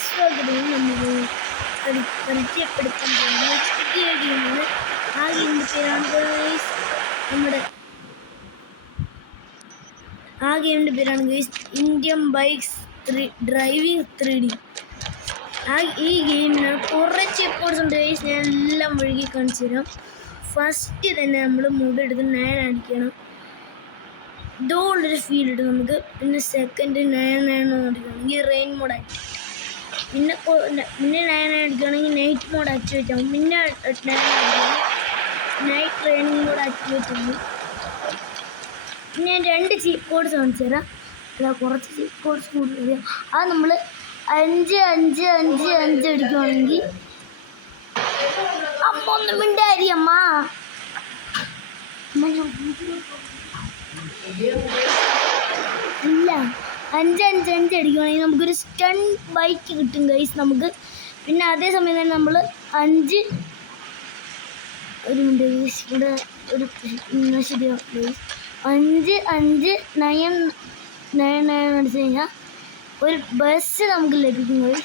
സ്വാഗതം. നമ്മൾ പരിചയപ്പെടുത്താൻ പോകുന്ന പുതിയ ഗെയിമാണ്. ആ ഗെയിമിൻ്റെ പേരാണ് guys Indian bikes driving 3D. ഈ ഗെയിമിന് കുറച്ച് എപ്പോഴും ഉണ്ട് ഗൈസ്. ഞാൻ എല്ലാം വഴുകി കാണിച്ചു തരാം. ഫസ്റ്റ് തന്നെ നമ്മൾ മൂഡ് എടുത്ത് 9 അടിക്കണം. ഇതുകൊണ്ടൊരു ഫീൽ ഇട്ട് നമുക്ക്. പിന്നെ സെക്കൻഡ് 9 അടിക്കുകയാണെങ്കിൽ റെയിൻ മോഡ് ആക്കി. പിന്നെ 9 അടിക്കുകയാണെങ്കിൽ നൈറ്റ് മോഡ് ആക്ടിവേറ്റ് ആകും. പിന്നെ 9 നൈറ്റ് ട്രെയിനിങ് മോഡ് ആക്ടിവേറ്റ് ആകും. പിന്നെ ഞാൻ 2 ചീപ്പ് കോഡ്സ് കാണിച്ചു തരാം. കുറച്ച് ചീപ്പ് കോഡ്സ് കൂടി അറിയാം. അത് നമ്മൾ 5 അടിക്കുകയാണെങ്കിൽ അമ്മ ഒന്നും മിണ്ടാരി അമ്മ ഇല്ല 5 അടിക്കുകയാണെങ്കിൽ നമുക്കൊരു സ്റ്റൺ ബൈക്ക് കിട്ടും ഗൈസ് നമുക്ക്. പിന്നെ അതേ സമയം തന്നെ നമ്മൾ 5 ഇവിടെ ഒരു ശരിയാവും ഗൈസ്. 5 9 അടിച്ചു കഴിഞ്ഞാൽ ഒരു ബസ് നമുക്ക് ലഭിക്കും ഗൈസ്.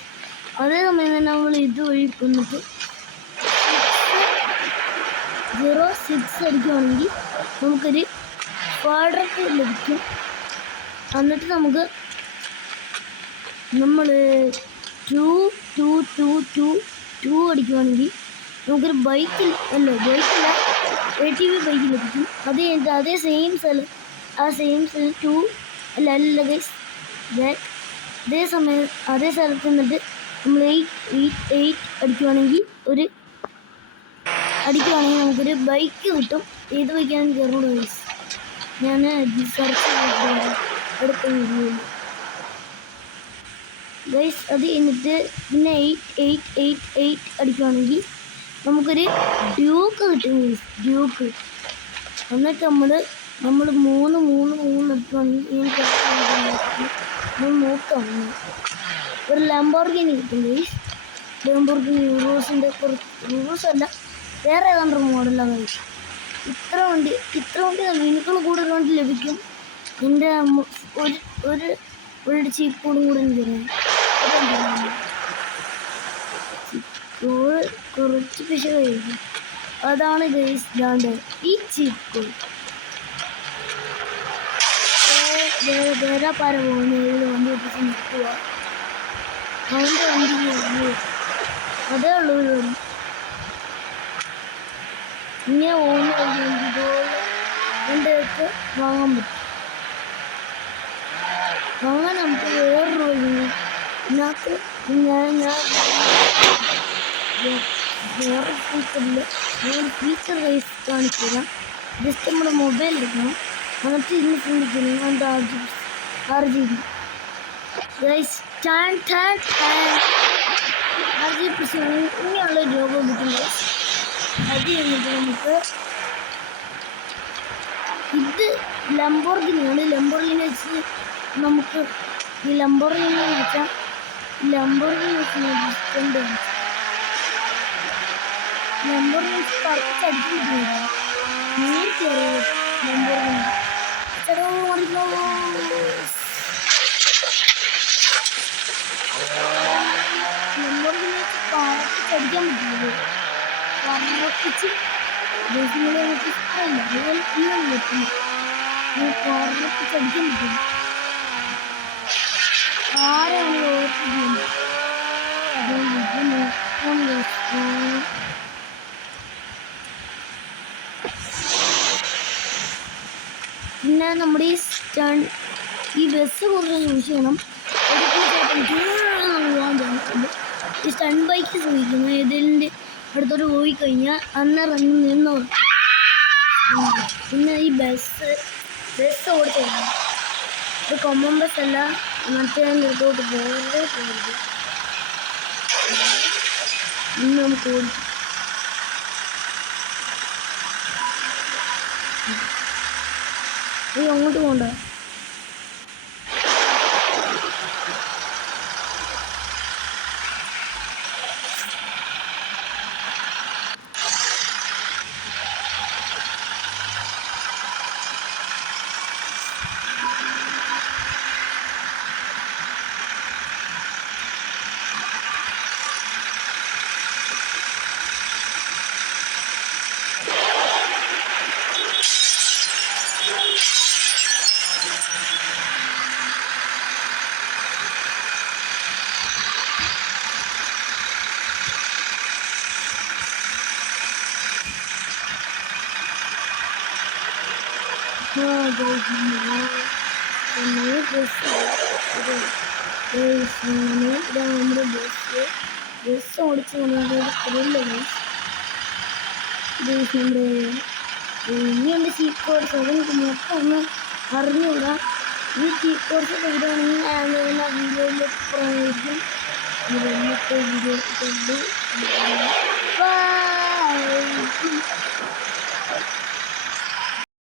അതേ സമയം തന്നെ നമ്മൾ ഇതുവഴി വന്നിട്ട് 06 അടിക്കുകയാണെങ്കിൽ നമുക്കൊരു ഫാഡർക്ക് ലഭിക്കും. എന്നിട്ട് നമ്മൾ 2 അടിക്കുകയാണെങ്കിൽ നമുക്കൊരു ബൈക്കില്ല ATV ബൈക്ക് ലഭിക്കും. അത് കഴിഞ്ഞിട്ട് അതേ സെയിം സ്ഥലം 2 അല്ല ഗൈസ് അതേ സ്ഥലത്ത് നിന്നിട്ട് നമ്മൾ 8 അടിക്കുകയാണെങ്കിൽ നമുക്കൊരു ബൈക്ക് കിട്ടും. ഏത് ബൈക്കാണെന്ന് കയറുള്ളൂ ഗൈസ്. ഞാൻ സെർച്ച് അടുത്ത വീഡിയോയിൽ ഗൈസ്. അത് കഴിഞ്ഞിട്ട് പിന്നെ 8 അടിക്കുകയാണെങ്കിൽ നമുക്കൊരു ഡ്യൂക്ക് കിട്ടും ഗൈസ്. ഡ്യൂക്ക്. എന്നിട്ട് നമ്മൾ 3 അടിക്കുകയാണെങ്കിൽ നോക്കാം. ഒരു ലംബോർഗിനി കിട്ടും ഗൈസ്. ലംബോർഗിനി റൂറോസ് അല്ല, വേറെ ഏതാണ്ട് മോഡലാണ് ഗൈസ്. ഇത്ര വണ്ടി എനിക്കുള്ള കൂടുതൽ വണ്ടി ലഭിക്കും. എൻ്റെ ഒരു ചീപ്പ് കോഡും കൂടെ തരാം. കുറച്ച് പിശ കഴിക്കും. അതാണ് ഗൈസ് ദാണ്ട് ഈ ചീപ്പ് കോഡ്. വേറെ പാര പോകുന്ന വണ്ടി ഒപ്പിച്ച് നിൽക്കുക. അവൻ്റെ വണ്ടി അതേ ഉള്ളൂ ഒരു വണ്ടി. ഇങ്ങനെ പോകുന്ന വണ്ടിയൊക്കെ വാങ്ങാൻ പറ്റും. വാങ്ങാൻ നമുക്ക് വേറൊരു വഴി. ഇതിനകത്ത് വേറെ ഫീച്ചർ വൈസ് കാണിച്ചു തരാം. ജസ്റ്റ് നമ്മുടെ മൊബൈൽ എടുക്കണം. എന്നിട്ട് ഇന്ന് ചിന്തിക്കുന്നു RGB ഗൈസ്. RGB ഇങ്ങനെയുള്ള ലോഗോ കിട്ടും ഗൈസ്. അത് കഴിഞ്ഞിട്ട് നമുക്ക് ഇത് ലംബോർഗിനിയാണ്. ലംബോർഗിനി വെച്ച് നമുക്ക് ഈ ലംബോർഗിനി വെച്ചാൽ ലംബോർഗിനി വെച്ച് ഡിസ്കൗണ്ട് ലംബോർഗിനി പറച്ചടിക്കാൻ പറ്റില്ല. നേരത്തെ ലംബോർഗിനി പറച്ചടിക്കാൻ പറ്റില്ല. പറപ്പിച്ച് ഇഷ്ടമില്ല. അതുപോലെ ഇങ്ങനെ പറ്റുന്നു. പറപ്പിച്ചടിക്കാൻ പറ്റും. ആരാണ് ഓർക്കുന്നത്? പിന്നെ നമ്മുടെ ഈ ബസ് കുറച്ച് യൂസ് ചെയ്യണം. ഈ സ്റ്റൺ ബൈക്ക് ശ്രമിക്കുന്നു. ഏതെങ്കിലും അടുത്തോട്ട് പോയി കഴിഞ്ഞാൽ അന്നിറങ്ങി നിന്നോ. പിന്നെ ഈ ബസ് ഓടിച്ചേക്കണം. ഇത് കൊമ്പൻ ബസ്സല്ല, മറ്റേ അടുത്തോട്ട് പോകരുത്. ഇന്ന് നമുക്ക് ഓടിക്കും. അങ്ങോട്ട് പോകണ്ട. ഇതാണ് നമ്മുടെ ബസ് ഓടിച്ച് നമ്മുടെ ഇനിയുണ്ട് ചീറ്റ് കോഡ്സ്. അതെനിക്ക് മൊത്തം ഒന്ന് അറിഞ്ഞുകൂടാ. ഈ ചീറ്റ് കോഡ്സ് ഒക്കെ ഇടുകയാണെങ്കിൽ ഞാൻ വീഡിയോയിൽ പറയുമായിരിക്കും. ഇന്നത്തെ വീഡിയോ കൊണ്ട്